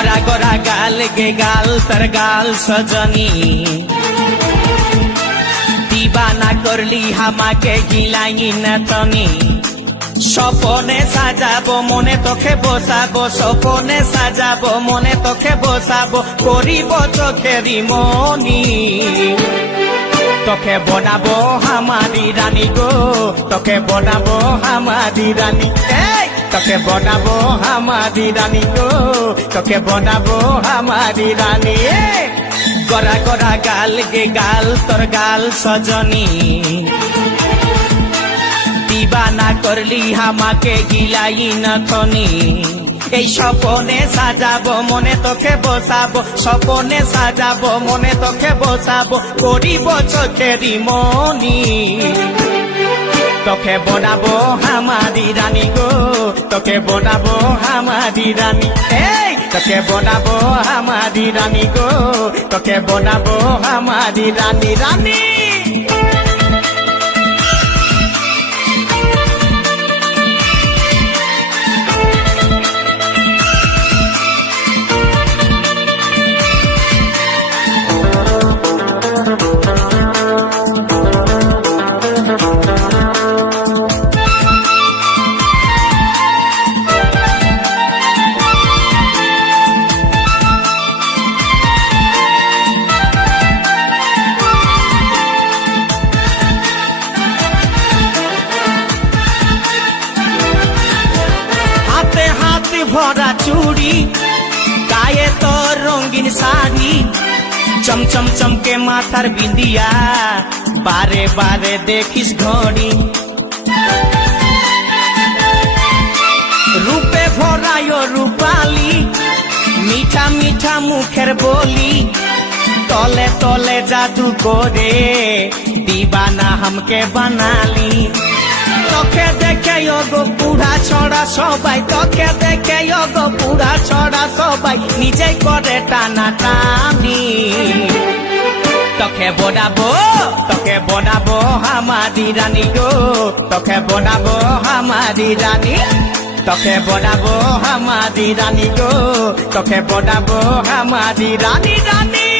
गरा गरा गाल गे गाल तर गाल सजनी दीवाना करली हामाके गिलाई न तनी স্বপনে সাজাবো মনে তোকে বসাবো স্বপনে সাজাবো মনে তোকে বসাবো করিব চোখেরি মনি তোকে বনাবো হামারি রানী গো তোকে বনাবো হামারি রানী তোকে বনাবো হামারি রানী গো তোকে বনাবো হামারি রানী গরা গরা গাল গে গাল তোর গাল সজনী दीवाना करली हामाके गिलाई नथनी এই স্বপনে সাজাবো মনে তোকে বসাবো স্বপনে সাজাবো মনে তোকে বসাবো করিব চোখেরি মনি তোকে বনাবো হামারি রানী গো তোকে বনাবো হামারি রানী তোকে বনাবো হামারি রানী গো তোকে বনাবো হামারি রানী রানী भरा चूड़ी गाये तो रंगीन साड़ी चमचम चमके माथार बिंदिया बारे बारे देखिस घड़ी रूपे भरायो रूपाली मीठा मीठा मुखेर बोली तले तले जादू करे दीवाना हमके बनाली তোকে দেখে গো পুরা ছড়া সবাই তোকে দেখে গো পুরা ছড়া সবাই নিজেই করে টানা টানি তোকে বনাবো হামারি রানী গো তোকে বনাবো হামারি রানী তোকে বনাবো হামারি রানী গো তোকে বনাবো হামারি রানী রানী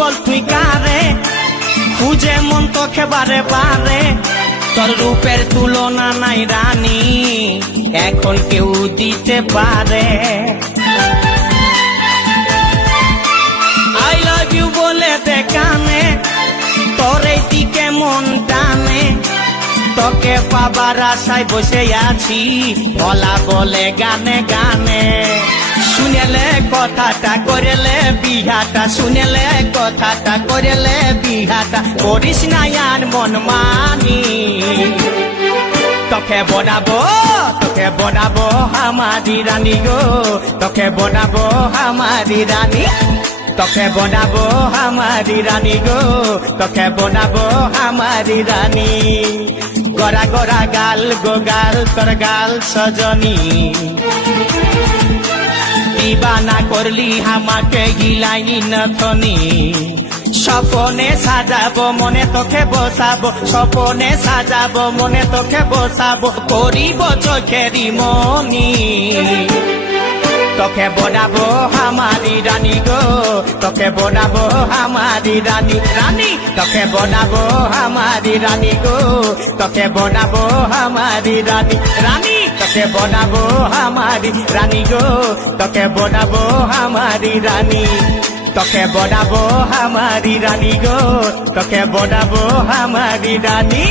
বল তুই কারে খুঁজে মন তোকে বারে বারে তোর রূপের তুলনা নাই রানী এখন কেউ দিতে পারে আই লাভ ইউ বলে দেখানে তোর এই দিকে মন টানে তোকে পাবার আশায় বসে আছি ভোলা বলে গানে গানে শুনেলে কথাটা করেলে বিহাটা শুনেলে কথাটা করেলে বিহাটা করিস না আর মন মানি তোকে বনাবো হামারি রানী গো তোকে বনাবো হামারি রানী তোকে বনাবো হামারি রানী গো তোকে বনাবো হামারি রানী গরা গরা গাল গো গাল তোর গাল সজনী दीवाना करली हामाके गिलाई नथनी স্বপনে সাজাবো মনে তোকে বসাবো স্বপনে সাজাবো মনে তোকে বসাবো করিব চোখেরি মনি তোকে বনাবো হামারি রানী গো তোকে বনাবো হামারি রানী রানী তোকে বনাবো হামারি রানী গো তোকে বনাবো হামারি রানী রানী তোকে বনাবো হামারি রানী গো তোকে বনাবো হামারি রানী তোকে বনাবো হামারি রানী গো তোকে বনাবো হামারি রানী